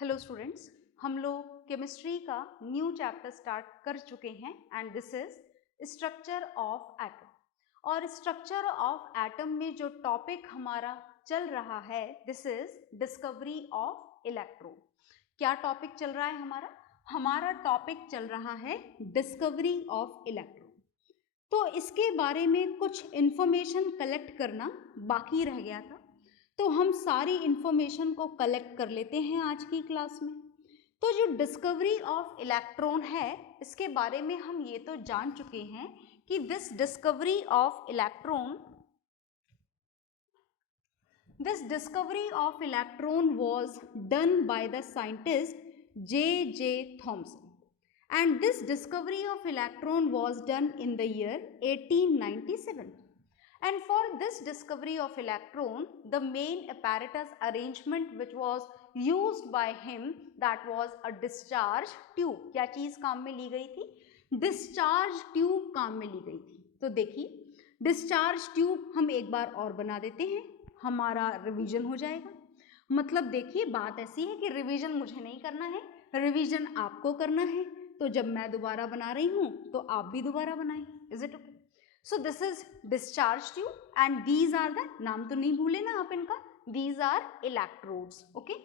Hello students, हम लोग chemistry का न्यू चैप्टर स्टार्ट कर चुके हैं and this is structure of atom. और स्ट्रक्चर ऑफ एटम में जो टॉपिक हमारा चल रहा है this is discovery of electron. क्या टॉपिक चल रहा है हमारा टॉपिक चल रहा है डिस्कवरी ऑफ इलेक्ट्रॉन। तो इसके बारे में कुछ इंफॉर्मेशन कलेक्ट करना बाकी रह गया था, तो हम सारी इंफॉर्मेशन को कलेक्ट कर लेते हैं आज की क्लास में। तो जो डिस्कवरी ऑफ इलेक्ट्रॉन है इसके बारे में हम ये तो जान चुके हैं कि this discovery of electron was done by the scientist J.J. Thomson, and this discovery of electron was done in the year 1897. And for this discovery of electron, the main apparatus arrangement which was used by him, that was a discharge tube. क्या चीज काम में ली गई थी? Discharge tube काम में ली गई थी। तो देखिए, डिस्चार्ज ट्यूब हम एक बार और बना देते हैं, हमारा रिवीजन हो जाएगा। मतलब देखिए, बात ऐसी है कि रिवीजन मुझे नहीं करना है, रिवीजन आपको करना है। तो जब मैं दोबारा बना रही हूं तो आप भी दोबारा बनाएं। Is it okay? So this is discharge tube and these are the, नाम तो नहीं भूले ना आप इनका, these are electrodes, okay?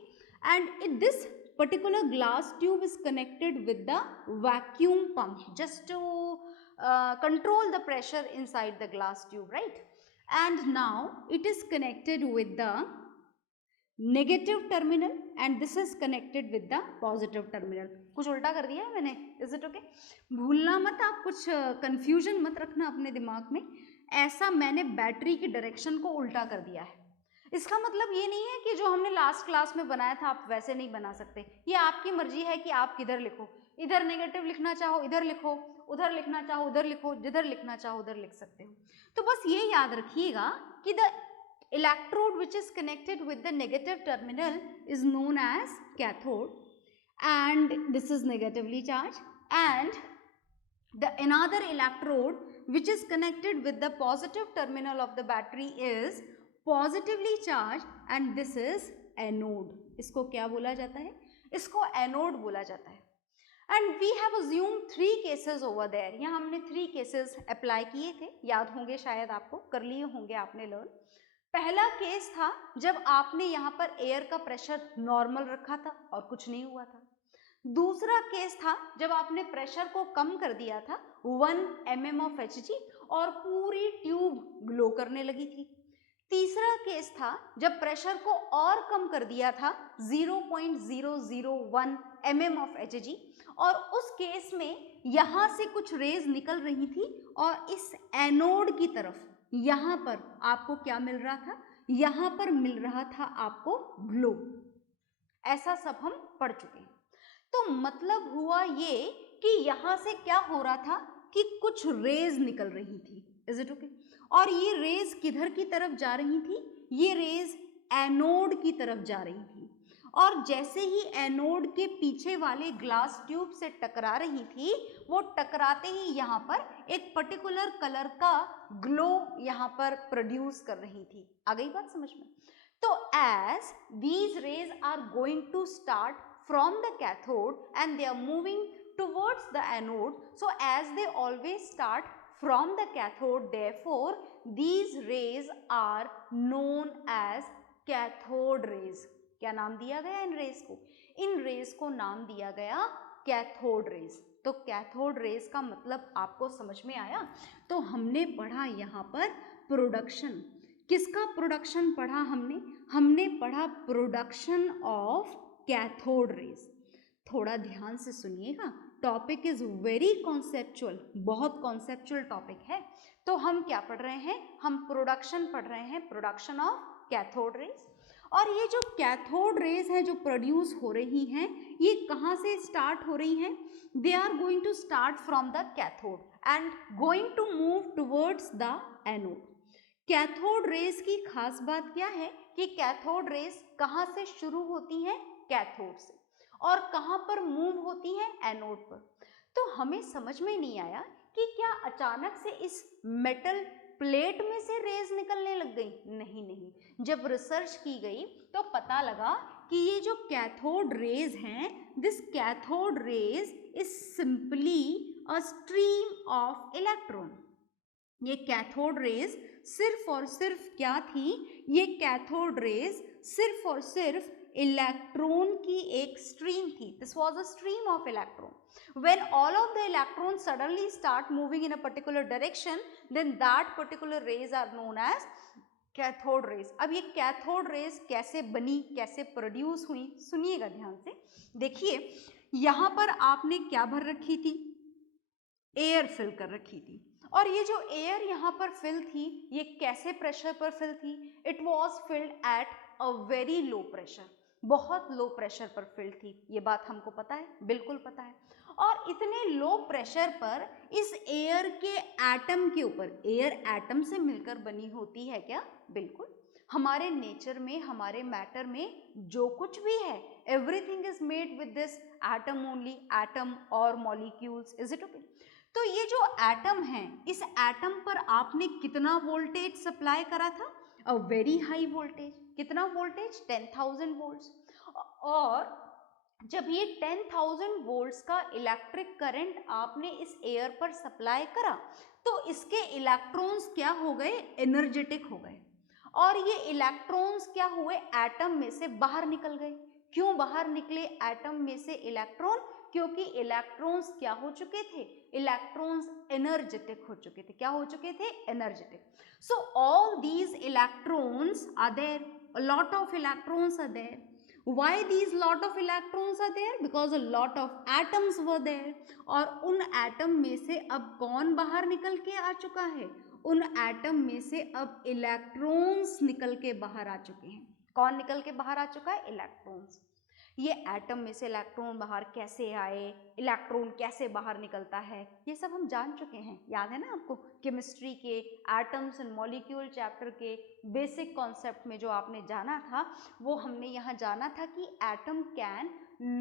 And this particular glass tube is connected with the vacuum pump just to control the pressure inside the glass tube, right? And now it is connected with the negative terminal and this is connected with the positive terminal. कुछ उल्टा कर दिया है मैंने, is it okay? भूलना मत आप, कुछ कंफ्यूजन मत रखना अपने दिमाग में। ऐसा मैंने बैटरी की डायरेक्शन को उल्टा कर दिया है। इसका मतलब ये नहीं है कि जो हमने लास्ट क्लास में बनाया था आप वैसे नहीं बना सकते। ये आपकी मर्जी है कि आप किधर लिखो, इधर नेगेटिव लिखना चाहो इधर लिखो, उधर लिखना चाहो उधर लिखो, जिधर लिखना चाहो उधर लिख सकते हो। तो बस ये याद रखिएगा कि the electrode which is connected with the negative terminal is known as cathode, and this is negatively charged, and the another electrode which is connected with the positive terminal of the battery is positively charged, and this is anode. इसको क्या बोला जाता है? इसको anode बोला जाता है। And we have assumed 3 cases over there. यहाँ हमने 3 cases apply किए थे, याद होंगे शायद आपको, कर लिए होंगे आपने लर्न। पहला केस था जब आपने यहाँ पर एयर का प्रेशर नॉर्मल रखा था और कुछ नहीं हुआ था। दूसरा केस था जब आपने प्रेशर को कम कर दिया था 1 mm of Hg और पूरी ट्यूब ग्लो करने लगी थी। तीसरा केस था जब प्रेशर को और कम कर दिया था 0.001 mm of Hg, और उस केस में यहाँ से कुछ रेज निकल रही थी और इस एनोड की तरफ यहाँ पर आपको क्या मिल रहा था? यहाँ पर मिल रहा था आपको ग्लो। ऐसा सब हम पढ़ चुके हैं। तो मतलब हुआ ये कि यहाँ से क्या हो रहा था कि कुछ रेज निकल रही थी। Is it okay? और ये रेज किधर की तरफ जा रही थी? ये रेज एनोड की तरफ जा रही थी, और जैसे ही एनोड के पीछे वाले ग्लास ट्यूब से टकरा रही थी, वो टकराते ही यहाँ पर एक पर्टिकुलर कलर का ग्लो यहाँ पर प्रोड्यूस कर रही थी। आ गई बात समझ में? तो as these rays are going to start from the cathode and they are moving towards the anode, so as they always start from the cathode, therefore these rays are known as cathode rays. क्या नाम दिया गया इन raise को? इन raise को नाम दिया गया cathode rays. तो कैथोड रेज का मतलब आपको समझ में आया? तो हमने पढ़ा यहाँ पर प्रोडक्शन। किसका प्रोडक्शन पढ़ा हमने? हमने पढ़ा प्रोडक्शन ऑफ कैथोड रेज। थोड़ा ध्यान से सुनिएगा, टॉपिक इज वेरी कॉन्सेप्चुअल, बहुत कॉन्सेप्चुअल टॉपिक है। तो हम क्या पढ़ रहे हैं? हम प्रोडक्शन पढ़ रहे हैं, प्रोडक्शन ऑफ कैथोड रेज। और ये जो कैथोड रेज है जो प्रोड्यूस हो रही हैं, ये कहाँ से स्टार्ट हो रही हैं? They are going to start from the cathode and going to move towards the anode. Cathode rays की खास बात क्या है कि कैथोड रेज कहाँ से शुरू होती हैं? कैथोड से, और कहाँ पर मूव होती हैं? एनोड पर। तो हमें समझ में नहीं आया कि क्या अचानक से इस मेटल प्लेट में से रेज निकलने लग गई? नहीं, जब रिसर्च की गई तो पता लगा कि ये जो कैथोड रेज हैं, this cathode rays is simply a stream of electron. ये कैथोड रेज सिर्फ और सिर्फ क्या थी? ये कैथोड रेज सिर्फ और सिर्फ इलेक्ट्रॉन की एक स्ट्रीम थी. This was a stream of electron. When all of the electrons suddenly start moving in a particular direction, then that particular rays are known as cathode rays. अब ये cathode rays कैसे बनी, कैसे produce हुई, सुनिएगा ध्यान से. देखिए यहां पर आपने क्या भर रखी थी? एयर फिल कर रखी थी. और ये जो एयर यहाँ पर फिल थी, ये कैसे प्रेशर पर फिल थी? It was filled at a very low pressure. बहुत लो प्रेशर पर फिल थी. ये बात हमको पता है, बिल्कुल पता है. और इतने लो प्रेशर पर इस एयर के एटम के ऊपर, एयर एटम से मिलकर बनी होती है क्या? बिल्कुल. हमारे नेचर में, हमारे मैटर में जो कुछ भी है, everything is made with this atom only, atom और मॉलिक्यूल्स. Is it okay? तो ये जो एटम है, इस एटम पर आपने कितना वोल्टेज सप्लाई करा था? अ वेरी हाई वोल्टेज. कितना वोल्टेज? 10,000 वोल्ट्स. और जब ये 10,000 वोल्ट्स का इलेक्ट्रिक करंट आपने इस एयर पर सप्लाई करा, तो इसके इलेक्ट्रॉन्स क्या हो गए? एनर्जेटिक हो गए. और ये इलेक्ट्रॉन्स क्या हुए? एटम में से बाहर निकल गए. क्यों बाहर निकले एटम में से इलेक्ट्रॉन? क्योंकि इलेक्ट्रॉन्स क्या हो चुके थे? इलेक्ट्रॉन्स एनर्जेटिक हो चुके थे. क्या हो चुके थे? Energetic. So all these electrons are there, a lot of electrons are there. Why these lot of electrons are there? Because a lot of atoms were there. और उन एटम में से अब कौन बाहर निकल के आ चुका है? उन एटम में से अब इलेक्ट्रॉन्स निकल के बाहर आ चुके हैं. कौन निकल के बाहर आ चुका है? इलेक्ट्रॉन्स. ये एटम में से इलेक्ट्रॉन बाहर कैसे आए, इलेक्ट्रॉन कैसे बाहर निकलता है, ये सब हम जान चुके हैं. याद है ना आपको? केमिस्ट्री के एटम्स एंड मॉलिक्यूल चैप्टर के बेसिक कॉन्सेप्ट में जो आपने जाना था, वो हमने यहाँ जाना था कि atom can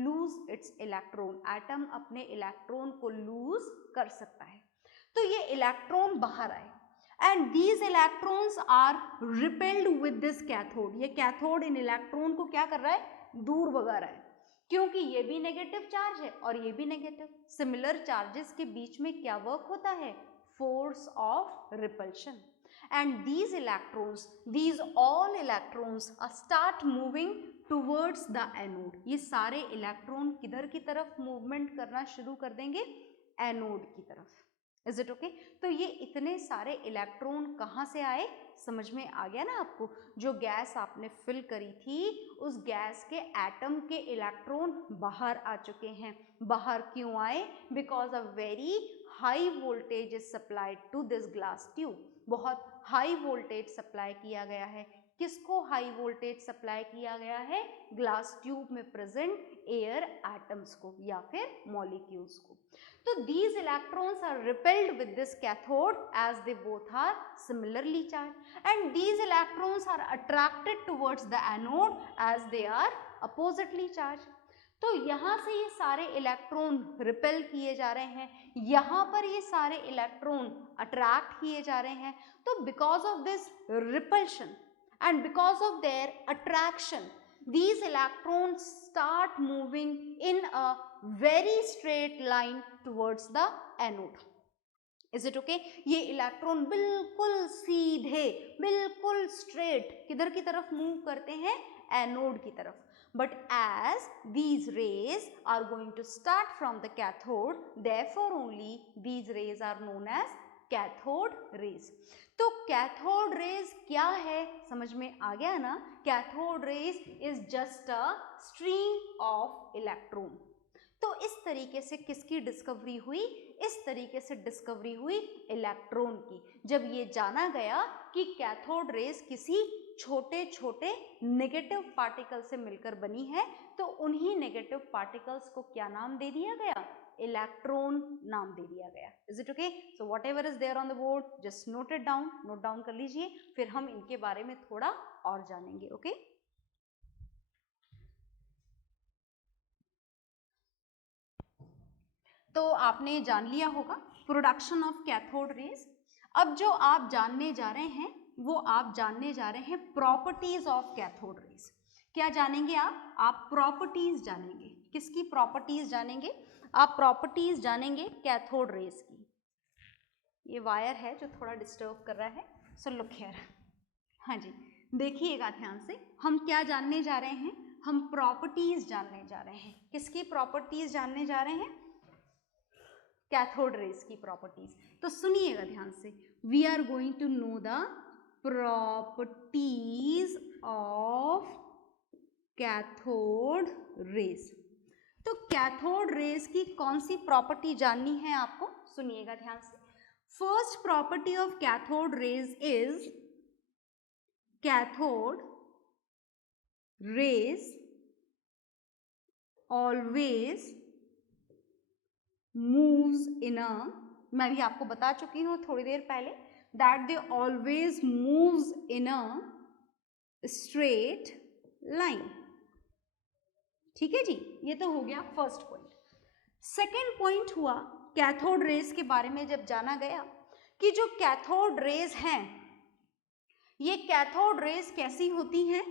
lose its electron. Atom अपने इलेक्ट्रॉन को लूज कर सकता है. तो ये इलेक्ट्रॉन बाहर आए and these electrons are repelled with this cathode. ये कैथोड इन इलेक्ट्रॉन को क्या कर रहा है? दूर भगा रहा है. क्योंकि ये भी नेगेटिव चार्ज है और ये भी नेगेटिव. सिमिलर चार्जेस के बीच में क्या वर्क होता है? Force of repulsion. And these electrons, these all electrons start moving towards the anode. ये सारे इलेक्ट्रॉन किधर की तरफ मूवमेंट करना शुरू कर देंगे? एनोड की तरफ. Is it okay? तो ये इतने सारे इलेक्ट्रॉन कहाँ से आए? समझ में आ गया ना आपको? जो गैस आपने फिल करी थी, उस गैस के एटम के इलेक्ट्रॉन बाहर आ चुके हैं. बाहर क्यों आए? Because a very high voltage is supplied to this glass tube. बहुत हाई वोल्टेज सप्लाई किया गया है. किसको हाई वोल्टेज सप्लाई किया गया है? ग्लास ट्यूब में प्रेजेंट एयर एटम्स को या फिर मॉलिक्यूल्स को. So these electrons are repelled with this cathode as they both are similarly charged, and these electrons are attracted towards the anode as they are oppositely charged. तो यहाँ से ये सारे electron repel किए जा रहे हैं, यहाँ पर ये सारे इलेक्ट्रॉन अट्रैक्ट किए जा रहे हैं. तो because of this repulsion and because of their attraction, these electrons start moving in a very straight line towards the anode. Is it okay? ये इलेक्ट्रॉन बिल्कुल सीधे, बिल्कुल स्ट्रेट किधर की तरफ मूव करते हैं? एनोड की तरफ. But as these rays are going to start from the cathode, therefore only these rays are known as cathode rays. तो कैथोड रेज क्या है? समझ में आ गया ना? Cathode rays is just a stream of electron. तो इस तरीके से किसकी डिस्कवरी हुई? इस तरीके से डिस्कवरी हुई इलेक्ट्रॉन की. जब ये जाना गया कि कैथोड रेज किसी छोटे छोटे नेगेटिव पार्टिकल से मिलकर बनी है, तो उन्हीं नेगेटिव पार्टिकल्स को क्या नाम दे दिया गया? इलेक्ट्रॉन नाम दे दिया गया. Is it okay? So whatever is there on the board, just note it down, note down कर लीजिए, फिर हम इनके बारे में थोड़ा और जानेंगे. ओके? तो आपने जान लिया होगा प्रोडक्शन ऑफ कैथोड रेज. अब जो आप जानने जा रहे हैं, वो आप जानने जा रहे हैं प्रॉपर्टीज ऑफ कैथोड रेज. क्या जानेंगे आप प्रॉपर्टीज जानेंगे। किसकी प्रॉपर्टीज जानेंगे? आप प्रॉपर्टीज जानेंगे कैथोड रेज की। ये वायर है जो थोड़ा डिस्टर्ब कर रहा है, सो लुक हियर। हाँ जी, देखिएगा ध्यान से, हम क्या जानने जा रहे हैं? हम प्रॉपर्टीज जानने जा रहे हैं। किसकी प्रॉपर्टीज जानने जा रहे हैं? कैथोड रेज की प्रॉपर्टीज। तो सुनिएगा ध्यान से, we are going to know the properties of cathode rays. तो कैथोड रेज की कौन सी प्रॉपर्टी जाननी है आपको? सुनिएगा ध्यान से। First property of cathode rays is cathode rays always moves in a, मैं भी आपको बता चुकी हूं थोड़ी देर पहले, that they always moves in a straight line. ठीक है जी, ये तो हो गया फर्स्ट पॉइंट। सेकेंड पॉइंट हुआ कैथोड रेज के बारे में जब जाना गया कि जो कैथोड रेज हैं, ये कैथोड रेज कैसी होती हैं?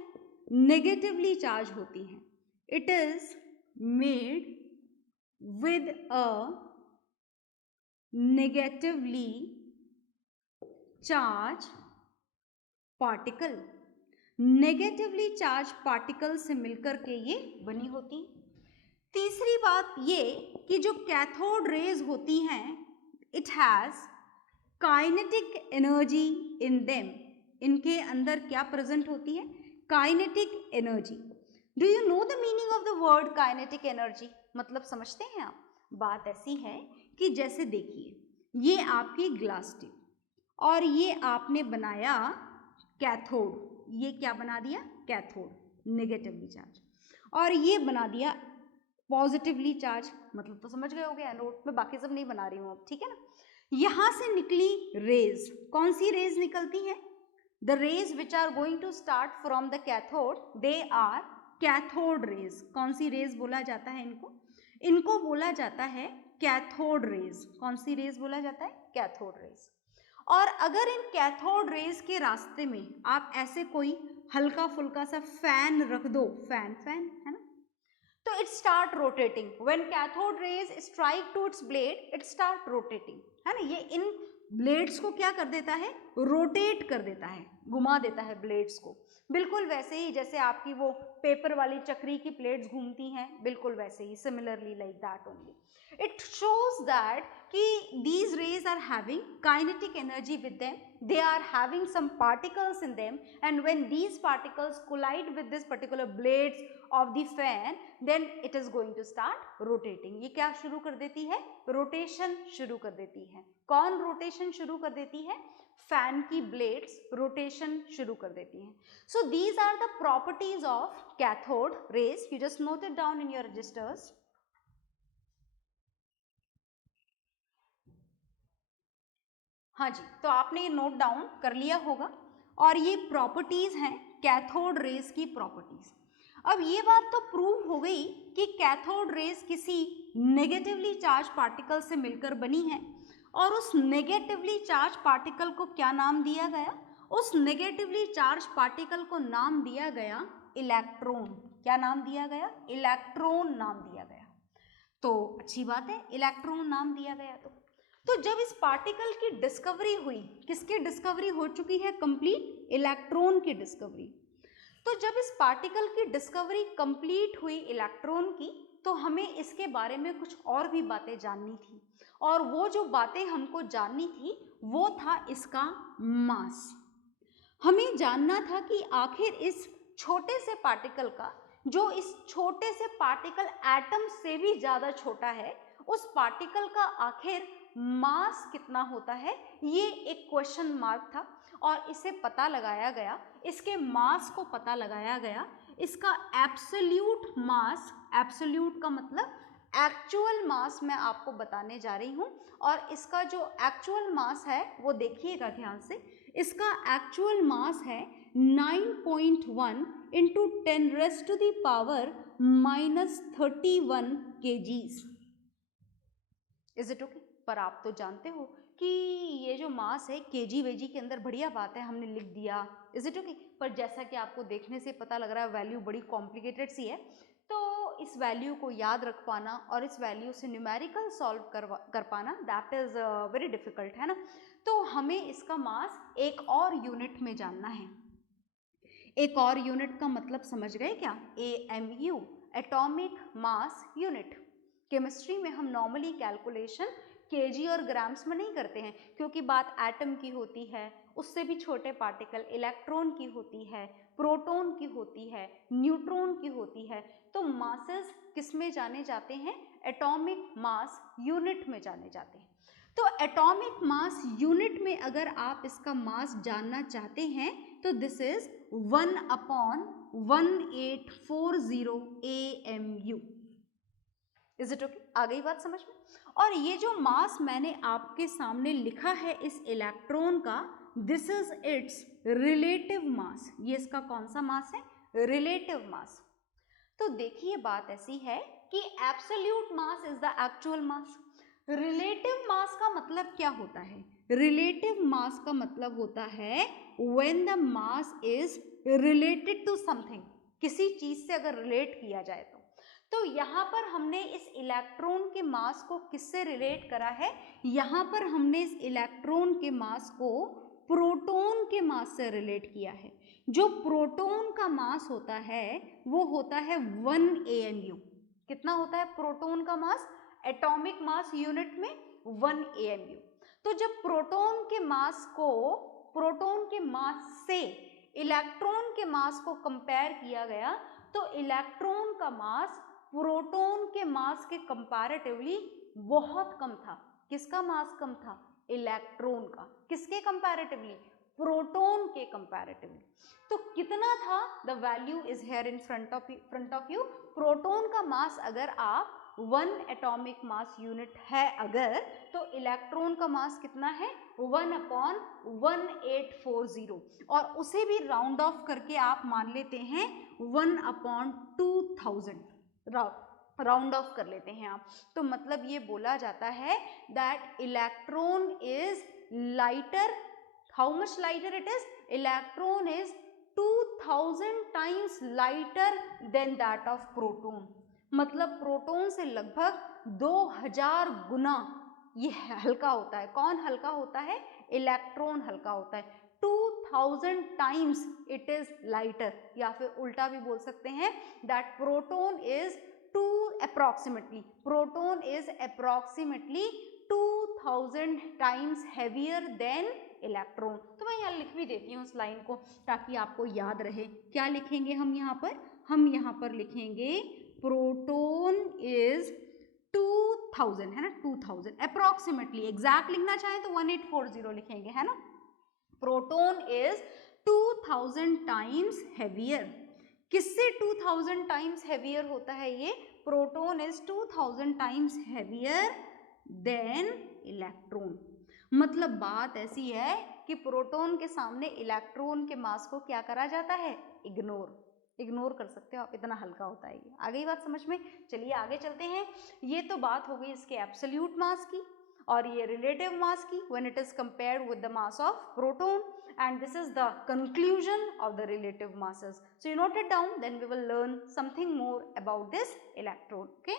नेगेटिवली चार्ज होती हैं। It is made with a negatively charged particle। Negatively charge particle से मिलकर के ये बनी होती। तीसरी बात ये कि जो कैथोड रेज होती हैं, it has kinetic energy in them. इनके अंदर क्या प्रेजेंट होती है? Kinetic energy. Do you know the meaning of the word kinetic energy? मतलब समझते हैं आप? बात ऐसी है कि जैसे देखिए, ये आपकी ग्लास ट्यूब और ये आपने बनाया कैथोड। ये क्या बना दिया? कैथोड, नेगेटिवली चार्ज, और ये बना दिया पॉजिटिवली चार्ज। मतलब तो समझ गए होगे, नोट में बाकी सब नहीं बना रही हूँ अब, ठीक है ना। यहां से निकली रेज, कौन सी रेज निकलती है? The rays which are going to start from the cathode, they are cathode rays. कौन सी रेज बोला जाता है इनको? इनको बोला जाता है कैथोड रेज। कौन सी रेज बोला जाता है? Cathode rays. और अगर इन कैथोड रेज के रास्ते में आप ऐसे कोई हल्का फुल्का सा फैन रख दो, फैन है ना, तो it start rotating. When cathode rays strike to its blade, it start rotating, है ना। ये इन ब्लेड्स को क्या कर देता है? रोटेट कर देता है, घुमा देता है ब्लेड्स को। बिल्कुल वैसे ही जैसे आपकी वो पेपर वाली चक्री की प्लेट्स घूमती हैं, बिल्कुल वैसे ही, similarly like that only. It shows that कि these rays are having kinetic energy with them. They are having some particles in them, and when these particles collide with this particular blades of the fan, then it is going to start rotating. ये क्या शुरू कर देती है? Rotation शुरू कर देती है। कौन रोटेशन शुरू कर देती है? फैन की ब्लेड्स रोटेशन शुरू कर देती हैं। So these are the properties of cathode rays. You just note it down in your registers. हाँ जी, तो आपने ये नोट डाउन कर लिया होगा, और ये प्रॉपर्टीज हैं कैथोड रेज की प्रॉपर्टीज। अब ये बात तो प्रूव हो गई कि कैथोड रेज किसी नेगेटिवली चार्ज पार्टिकल से मिलकर बनी है, और उस नेगेटिवली चार्ज पार्टिकल को क्या नाम दिया गया? उस नेगेटिवली चार्ज पार्टिकल को नाम दिया गया इलेक्ट्रॉन। क्या नाम दिया गया? इलेक्ट्रॉन नाम दिया गया। तो अच्छी बात है, इलेक्ट्रॉन नाम दिया गया। तो जब इस पार्टिकल की डिस्कवरी हुई, किसकी डिस्कवरी हो चुकी है कंप्लीट? इलेक्ट्रॉन की डिस्कवरी। तो जब इस पार्टिकल की डिस्कवरी कंप्लीट हुई इलेक्ट्रॉन की, तो हमें इसके बारे में कुछ और भी बातें जाननी थी, और वो जो बातें हमको जाननी थी वो था इसका मास। हमें जानना था कि आखिर इस छोटे से पार्टिकल का, जो इस छोटे से पार्टिकल एटम से भी ज्यादा छोटा है, उस पार्टिकल का आखिर मास कितना होता है, ये एक क्वेश्चन मार्क था। और इसे पता लगाया गया, इसके मास को पता लगाया गया। इसका एब्सोल्यूट मास, एब्सोल्यूट का मतलब एक्चुअल मास मैं आपको बताने जा रही हूँ, और इसका जो एक्चुअल मास है वो देखिएगा ध्यान से। इसका एक्चुअल मास है 9.1 into 10⁻⁻31 kgs। Is it okay? पर आप तो जानते हो कि ये जो मास है केजी वेजी के अंदर बढ़िया बात है, हमने लिख दिया, इज इट ओके। पर जैसा कि आपको देखने से पता लग रहा है वैल्यू बड़ी कॉम्प्लिकेटेड सी है, तो इस वैल्यू को याद रख पाना और इस वैल्यू से न्यूमेरिकल सॉल्व कर पाना दैट इज वेरी डिफिकल्ट, है ना। तो हमें इसका मास एक और यूनिट में जानना है। एक और यूनिट का मतलब समझ गए क्या? AMU, atomic mass unit. Chemistry में हम नॉर्मली कैलकुलेशन केजी और ग्राम्स में नहीं करते हैं, क्योंकि बात एटम की होती है, उससे भी छोटे पार्टिकल इलेक्ट्रॉन की होती है, प्रोटॉन की होती है, न्यूट्रॉन की होती है। तो मासेस किस में जाने जाते हैं? एटॉमिक मास यूनिट में जाने जाते हैं। तो एटॉमिक मास यूनिट में अगर आप इसका मास जानना चाहते हैं तो this is 1/1840 AMU। Is it okay? आ गई बात समझ में? और ये जो मास मैंने आपके सामने लिखा है इस इलेक्ट्रॉन का, this is it's relative mass. ये इसका कौन सा मास है? Relative mass. तो देखिए बात ऐसी है कि absolute mass is the actual mass. Relative mass का मतलब क्या होता है? रिलेटिव मास का मतलब होता है when the mass is related to something, किसी चीज से अगर रिलेट किया जाए तो यहाँ पर हमने इस इलेक्ट्रॉन के मास को किससे रिलेट करा है? यहाँ पर हमने इस इलेक्ट्रॉन के मास को प्रोटॉन के मास से रिलेट किया है। जो प्रोटॉन का मास होता है वो होता है 1 AMU। कितना होता है प्रोटॉन का मास एटॉमिक मास यूनिट में? 1 AMU। तो जब प्रोटॉन के मास को प्रोटॉन के मास से इलेक्ट्रॉन के मास को कंपेयर किया गया तो इलेक्ट्रॉन का मास प्रोटॉन के मास के कंपैरेटिवली बहुत कम था। किसका मास कम था? इलेक्ट्रॉन का। किसके कंपैरेटिवली? प्रोटॉन के कंपैरेटिवली। तो कितना था? The value is here in front of you. Proton का मास अगर आप 1 एटॉमिक मास यूनिट है अगर, तो इलेक्ट्रॉन का मास कितना है? 1/1840। और उसे भी राउंड ऑफ करके आप मान लेते हैं 1/2000, राउंड ऑफ कर लेते हैं आप। तो मतलब ये बोला जाता है that electron is lighter. How much lighter it is? Electron is 2000 times lighter than that of proton. मतलब प्रोटॉन से लगभग 2000 गुना ये हल्का होता है। कौन हल्का होता है? इलेक्ट्रॉन हल्का होता है। 2000 टाइम्स इट इज लाइटर। या फिर उल्टा भी बोल सकते हैं that proton is proton is approximately 2000 times heavier than electron. तो मैं यहाँ लिख भी देती हूँ उस लाइन को ताकि आपको याद रहे। क्या लिखेंगे हम यहाँ पर? हम यहाँ पर लिखेंगे प्रोटॉन इज 2000, है ना, 2000 अप्रोक्सीमेटली। एग्जैक्ट लिखना चाहें तो 1840 लिखेंगे, है ना। Proton is 2000 times heavier. किससे 2000 टाइम्स हेवियर होता है ये? Proton is 2000 times heavier than electron. मतलब बात ऐसी है कि प्रोटॉन के सामने इलेक्ट्रॉन के मास को क्या करा जाता है? इग्नोर कर सकते हो आप, इतना हल्का होता है ये। आ गई बात समझ में? चलिए आगे चलते हैं। ये तो बात हो गई इसके एब्सोल्यूट मास की और ये रिलेटिव मास की when it is compared with the mass of proton, and this is the conclusion of the relative masses. So you note it down, then we will learn something more about this electron. Okay?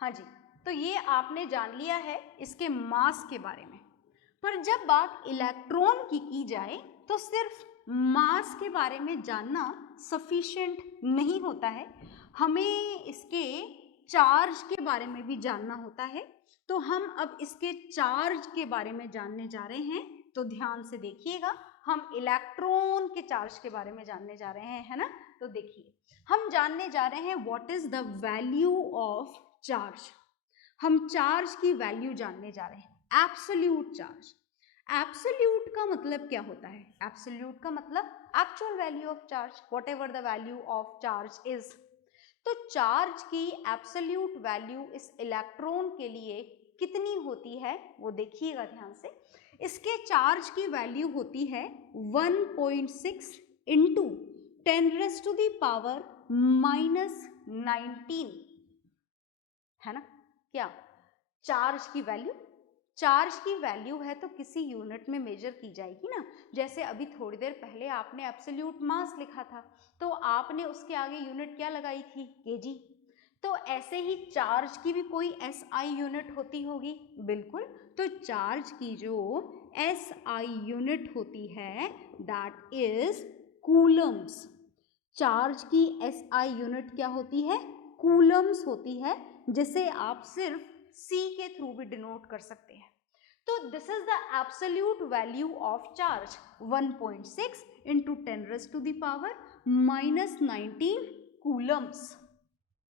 हाँ जी, तो ये आपने जान लिया है इसके मास के बारे में। पर जब बात इलेक्ट्रॉन की जाए तो सिर्फ मास के बारे में जानना सफिशिएंट नहीं होता है, हमें इसके चार्ज के बारे में भी जानना होता है। तो हम अब इसके चार्ज के बारे में जानने जा रहे हैं। तो ध्यान से देखिएगा, हम इलेक्ट्रॉन के चार्ज के बारे में जानने जा रहे हैं, है ना। तो देखिए हम जानने जा रहे हैं what is the value of charge. हम चार्ज की वैल्यू जानने जा रहे हैं, एब्सोल्यूट चार्ज। एब्सोल्यूट का मतलब क्या होता है? एब्सोल्यूट का मतलब actual value of charge, what ever the value of charge is. तो चार्ज की एब्सोल्यूट वैल्यू इस इलेक्ट्रॉन के लिए कितनी होती है वो देखिएगा ध्यान से। इसके चार्ज की वैल्यू होती है 1.6 इंटू 10⁻⁻⁻⁹ है ना। क्या चार्ज की वैल्यू, चार्ज की वैल्यू है तो किसी यूनिट में मेजर की जाएगी ना। जैसे अभी थोड़ी देर पहले आपने एब्सोल्यूट मास लिखा था तो आपने उसके आगे यूनिट क्या लगाई थी, केजी। तो ऐसे ही चार्ज की भी कोई एसआई यूनिट होती होगी, बिल्कुल। तो चार्ज की जो एसआई यूनिट होती है दैट इज कूलम्स। चार्ज की एसआई यूनिट क्या होती है, कूलम्स होती है, जिसे आप सिर्फ सी के थ्रू भी डिनोट कर सकते हैं। तो this is the absolute value of charge 1.6 into 10⁻⁻⁻19 Coulomb's.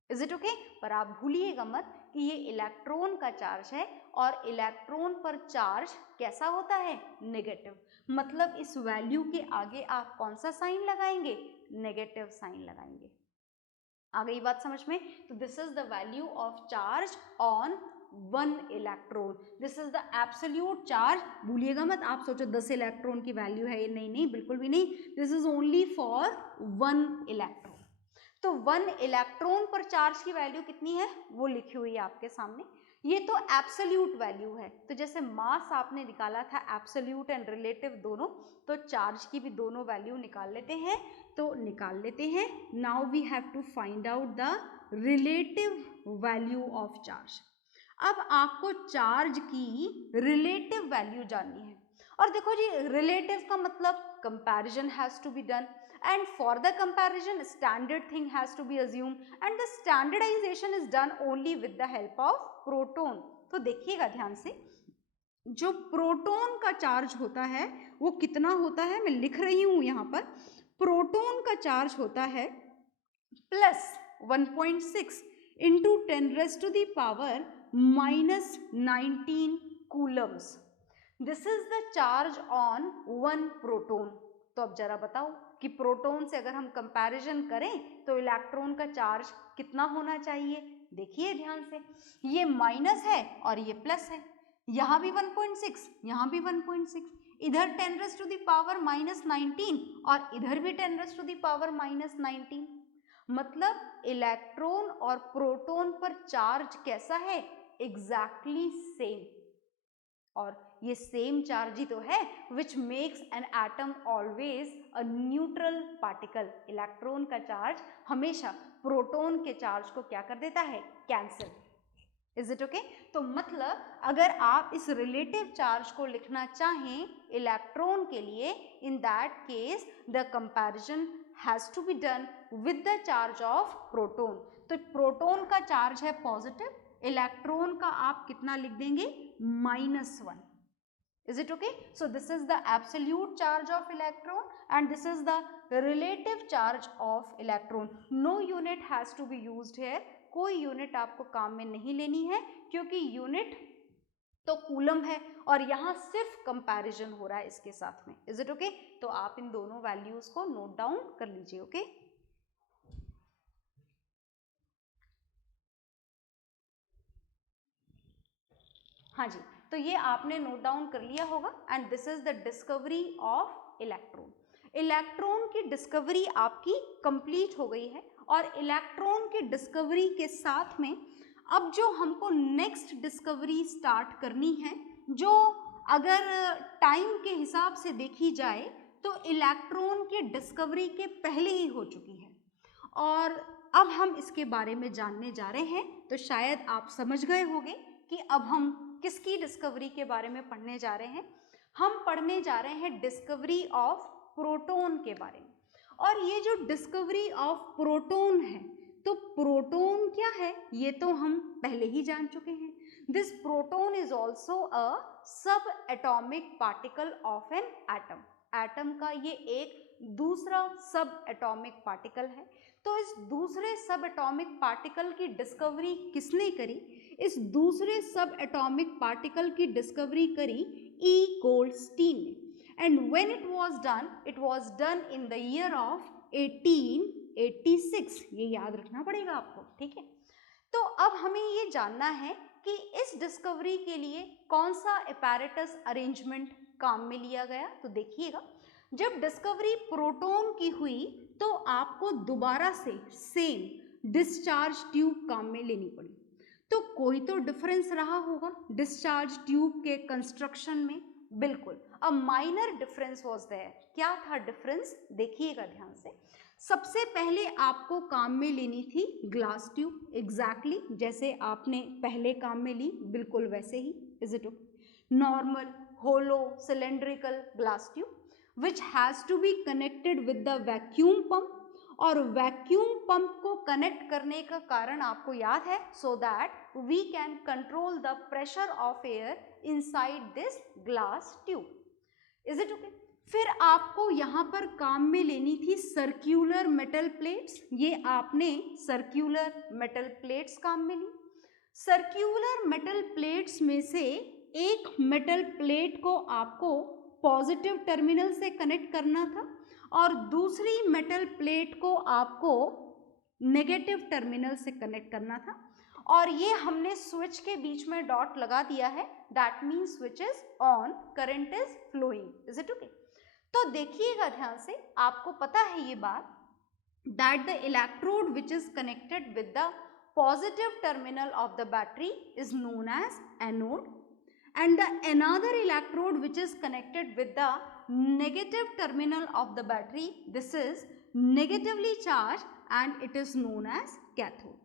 Is it okay. पर आप भूलिएगा मत कि ये इलेक्ट्रॉन का चार्ज है और इलेक्ट्रॉन पर चार्ज कैसा होता है, नेगेटिव। मतलब इस वैल्यू के आगे आप कौन सा साइन लगाएंगे, नेगेटिव साइन लगाएंगे। आ गई बात समझ में। तो this is the value of charge on 1 electron. This is the absolute charge. भूलिएगा मत, आप सोचो 10 इलेक्ट्रॉन की वैल्यू है ये, नहीं नहीं बिल्कुल भी नहीं। This is only for 1 electron. तो 1 इलेक्ट्रॉन पर चार्ज की वैल्यू कितनी है वो लिखी हुई है आपके सामने। ये तो एब्सोल्यूट वैल्यू है। तो जैसे मास आपने निकाला था एब्सोल्यूट एंड रिलेटिव दोनों, तो चार्ज की भी दोनों वैल्यू निकाल लेते हैं। तो निकाल लेते हैं। Now we have to find out the relative value of charge. अब आपको चार्ज की रिलेटिव वैल्यू जाननी है। और देखो जी, रिलेटिव का मतलब comparison has to be done, and for the comparison standard thing has to be assumed, and the standardization is done only with the help of proton। तो देखिएगा ध्यान से, जो प्रोटॉन का चार्ज होता है वो कितना होता है, मैं लिख रही हूं यहां पर। प्रोटॉन का चार्ज होता है plus 1.6 into 10⁻⁻⁻19 Coulomb's. This is the charge on 1 proton. तो अब जरा बताओ कि प्रोटॉन से अगर हम कंपैरिजन करें तो इलेक्ट्रॉन का चार्ज कितना होना चाहिए। देखिए ध्यान से, ये माइनस है और ये प्लस है। यहाँ भी 1.6, यहाँ भी 1.6, इधर 10⁻⁻⁻19 और इधर भी 10⁻⁻⁻19। मतलब इलेक्ट्रॉन और प्रोटॉन पर चार्ज कैसा है, एग्जैक्टली सेम। और ये सेम चार्ज ही तो है which makes an atom always a neutral particle. Electron का चार्ज हमेशा प्रोटॉन के चार्ज को क्या कर देता है, कैंसिल। Is it okay. तो मतलब अगर आप इस रिलेटिव चार्ज को लिखना चाहें इलेक्ट्रॉन के लिए, in that case the comparison has to be done with the charge of proton. तो प्रोटॉन का चार्ज है पॉजिटिव, इलेक्ट्रॉन का आप कितना लिख देंगे, -1। Is it okay? So this is the absolute charge of electron and this is the relative charge of electron. No unit has to be used here. कोई unit आपको काम में नहीं लेनी है क्योंकि यूनिट तो कूलम है और यहाँ सिर्फ कंपैरिजन हो रहा है इसके साथ में। Is it okay? तो आप इन दोनों वैल्यूज को नोट डाउन कर लीजिए। ओके हाँ जी, तो ये आपने नोट डाउन कर लिया होगा। And this is the discovery of electron. Electron की डिस्कवरी आपकी कंप्लीट हो गई है और इलेक्ट्रॉन की डिस्कवरी के साथ में अब जो हमको नेक्स्ट डिस्कवरी स्टार्ट करनी है, जो अगर टाइम के हिसाब से देखी जाए तो इलेक्ट्रॉन की डिस्कवरी के पहले ही हो चुकी है और अब हम इसके बारे में जानने जा रहे हैं। तो शायद आप समझ गए होंगे कि अब हम किसकी डिस्कवरी के बारे में पढ़ने जा रहे हैं। हम पढ़ने जा रहे हैं डिस्कवरी ऑफ प्रोटॉन के बारे में। और ये जो डिस्कवरी ऑफ प्रोटॉन है, तो प्रोटॉन क्या है ये तो हम पहले ही जान चुके हैं। This proton is also a sub atomic particle of an atom. Atom का ये एक दूसरा सब एटॉमिक पार्टिकल है। तो इस दूसरे सब एटॉमिक पार्टिकल की डिस्कवरी किसने करी, इस दूसरे सब एटॉमिक पार्टिकल की डिस्कवरी करी ई गोल्डस्टीन ने। And when it was done in the year of 1886। ये याद रखना पड़ेगा आपको, ठीक है। तो अब हमें ये जानना है कि इस डिस्कवरी के लिए कौन सा अपैरेटस अरेंजमेंट काम में लिया गया। तो देखिएगा, जब डिस्कवरी प्रोटॉन की हुई तो आपको दोबारा से सेम डिस्चार्ज ट्यूब काम में लेनी पड़ी। तो कोई तो डिफरेंस रहा होगा डिस्चार्ज ट्यूब के कंस्ट्रक्शन में, बिल्कुल a minor difference was there. क्या था डिफरेंस, देखिएगा ध्यान से। सबसे पहले आपको काम में लेनी थी ग्लास ट्यूब, एग्जैक्टली जैसे आपने पहले काम में ली, बिल्कुल वैसे ही। Is it normal hollow cylindrical glass tube which has to be connected with the vacuum pump, और वैक्यूम पंप को कनेक्ट करने का कारण आपको याद है, so that we can control the pressure of air inside this glass tube. Is it okay? फिर आपको यहाँ पर काम में लेनी थी सर्क्यूलर मेटल प्लेट्स। ये आपने सर्क्यूलर मेटल प्लेट्स काम में ली। सर्क्यूलर मेटल प्लेट्स में से एक मेटल प्लेट को आपको पॉजिटिव टर्मिनल से कनेक्ट करना था और दूसरी मेटल प्लेट को आपको नेगेटिव टर्मिनल से कनेक्ट करना था, और ये हमने स्विच के बीच में डॉट लगा दिया है, that means switch is on, current is flowing. Is it okay? तो देखिएगा ध्यान से, आपको पता है ये बात, that the electrode which is connected with the positive terminal of the battery is known as anode, and the another electrode which is connected with the negative terminal of the battery, this is negatively charged and it is known as cathode.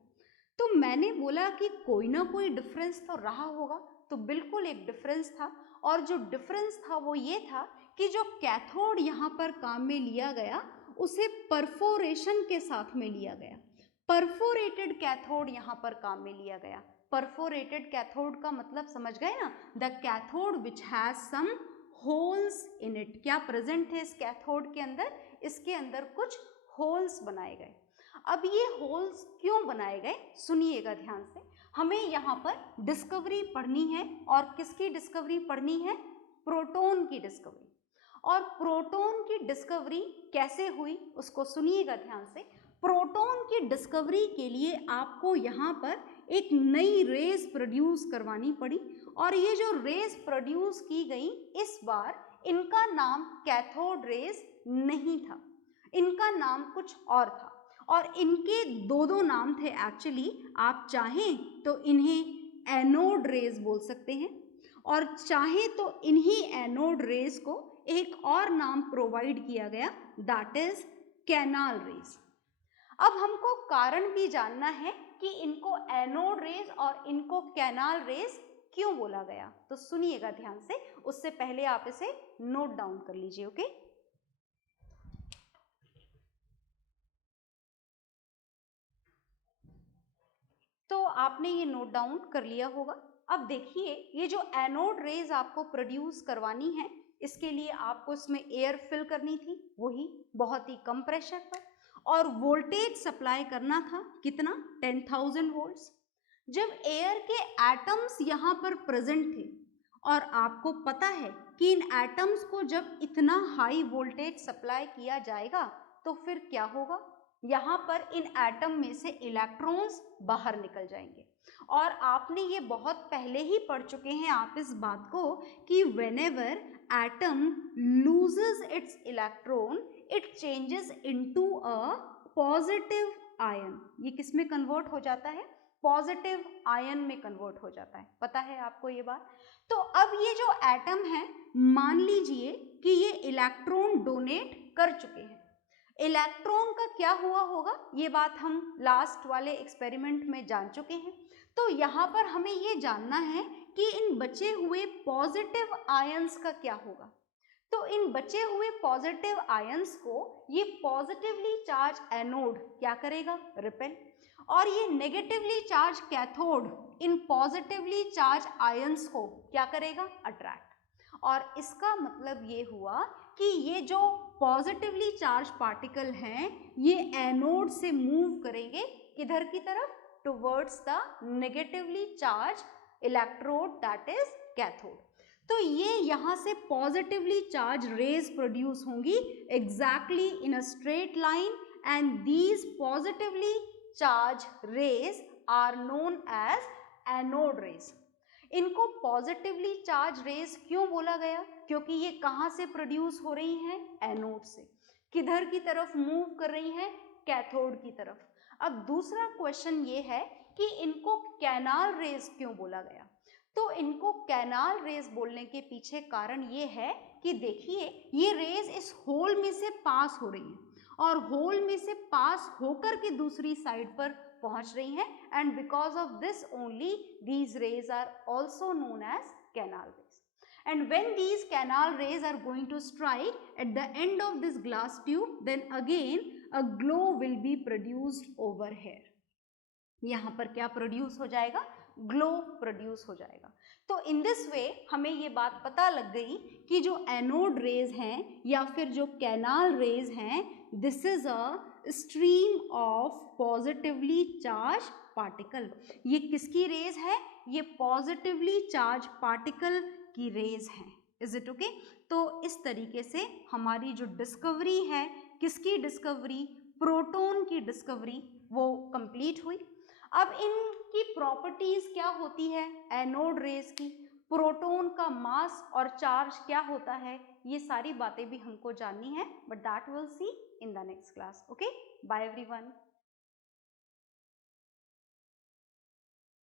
तो मैंने बोला कि कोई ना कोई difference तो रहा होगा, तो बिल्कुल एक डिफरेंस था, और जो डिफरेंस था वो ये था कि जो कैथोड यहाँ पर काम में लिया गया उसे परफोरेशन के साथ में लिया गया। परफोरेटेड कैथोड यहाँ पर काम में लिया गया। परफोरेटेड कैथोड का मतलब समझ गए ना, the cathode which has some holes in it. क्या प्रेजेंट है इस कैथोड के अंदर, इसके अंदर कुछ होल्स बनाए गए। अब ये होल्स क्यों बनाए गए, सुनिएगा ध्यान से। हमें यहाँ पर डिस्कवरी पढ़नी है, और किसकी डिस्कवरी पढ़नी है, प्रोटॉन की डिस्कवरी। और प्रोटॉन की डिस्कवरी कैसे हुई उसको सुनिएगा ध्यान से। प्रोटॉन की डिस्कवरी के लिए आपको यहाँ पर एक नई रेस प्रोड्यूस करवानी पड़ी, और ये जो रेस प्रोड्यूस की गई इस बार इनका नाम कैथोड रेस नहीं था, इनका नाम कुछ और था, और इनके दो नाम थे एक्चुअली। आप चाहें तो इन्हें एनोड रेस बोल सकते हैं, और चाहें तो इन्हीं एनोड रेस को एक और नाम प्रोवाइड किया गया, दैट इज कैनाल रेस। अब हमको कारण भी जानना है कि इनको एनोड रेस और इनको कैनाल रेस क्यों बोला गया, तो सुनिएगा ध्यान से। उससे पहले आप इसे नोट डाउन कर लीजिए, ओके? तो आपने ये नोट डाउन कर लिया होगा। अब देखिए, ये जो एनोड रेज आपको प्रोड्यूस करवानी है, इसके लिए आपको इसमें एयर फिल करनी थी, वही बहुत ही कम प्रेशर पर, और वोल्टेज सप्लाई करना था कितना, 10,000 वोल्ट्स। जब एयर के एटम्स यहाँ पर प्रेजेंट थे, और आपको पता है कि इन एटम्स को जब इतना हाई वोल्टेज सप्लाई किया जाएगा तो फिर क्या होगा, यहाँ पर इन एटम में से इलेक्ट्रॉन्स बाहर निकल जाएंगे। और आपने ये बहुत पहले ही पढ़ चुके हैं आप इस बात को कि whenever atom loses its electron it changes into a positive ion। ये किस में कन्वर्ट हो जाता है, पॉजिटिव आयन में कन्वर्ट हो जाता है, पता है आपको ये बात। तो अब ये जो एटम है, मान लीजिए कि ये इलेक्ट्रॉन डोनेट कर चुके हैं, इलेक्ट्रॉन का क्या हुआ होगा ये बात हम लास्ट वाले एक्सपेरिमेंट में जान चुके हैं। तो यहाँ पर हमें ये जानना है कि इन बचे हुए पॉजिटिव आयंस का क्या होगा। तो इन बचे हुए पॉजिटिव आयंस को ये पॉजिटिवली चार्ज एनोड क्या करेगा, रिपेल, और ये नेगेटिवली चार्ज कैथोड इन पॉजिटिवली चार्ज आयंस को क्या करेगा, अट्रैक्ट। और इसका मतलब ये हुआ कि ये जो पॉजिटिवली चार्ज पार्टिकल हैं ये एनोड से मूव करेंगे किधर की तरफ, towards the negatively charged electrode that is cathode. तो ये यहाँ से पॉजिटिवली चार्ज रेज प्रोड्यूस होंगी exactly in a straight line, and these positively charged rays are known as anode rays. इनको पॉजिटिवली चार्ज रेज क्यों बोला गया, क्योंकि ये कहाँ से प्रोड्यूस हो रही हैं, एनोड से। किधर की तरफ मूव कर रही हैं? कैथोड की तरफ। अब दूसरा क्वेश्चन ये है कि इनको कैनाल रेज क्यों बोला गया? तो इनको कैनाल रेज बोलने के पीछे कारण ये है कि देखिए ये रेज इस होल में से पास हो रही है और होल में से पास होकर के दूसरी साइड पर पहुंच रही हैं, and because of this only these rays are also known as canal rays. And when these canal rays are going to strike at the end of this glass tube, then again a glow will be produced over here. यहाँ पर क्या produce हो जाएगा? Glow produce हो जाएगा. तो in this way हमें ये बात पता लग गई कि जो एनोड रेज हैं या फिर जो कैनाल रेज हैं, this is a stream of positively charge particle. ये किसकी रेज है? ये पॉजिटिवली चार्ज पार्टिकल की रेज है. Is it okay? तो इस तरीके से हमारी जो डिस्कवरी है, किसकी डिस्कवरी? प्रोटॉन की डिस्कवरी, वो कंप्लीट हुई. अब इनकी प्रॉपर्टीज क्या होती है एनोड रेज की? प्रोटॉन का मास और चार्ज क्या होता है? ये सारी बातें भी हमको जाननी है, but that will see in the next class. Okay, bye everyone.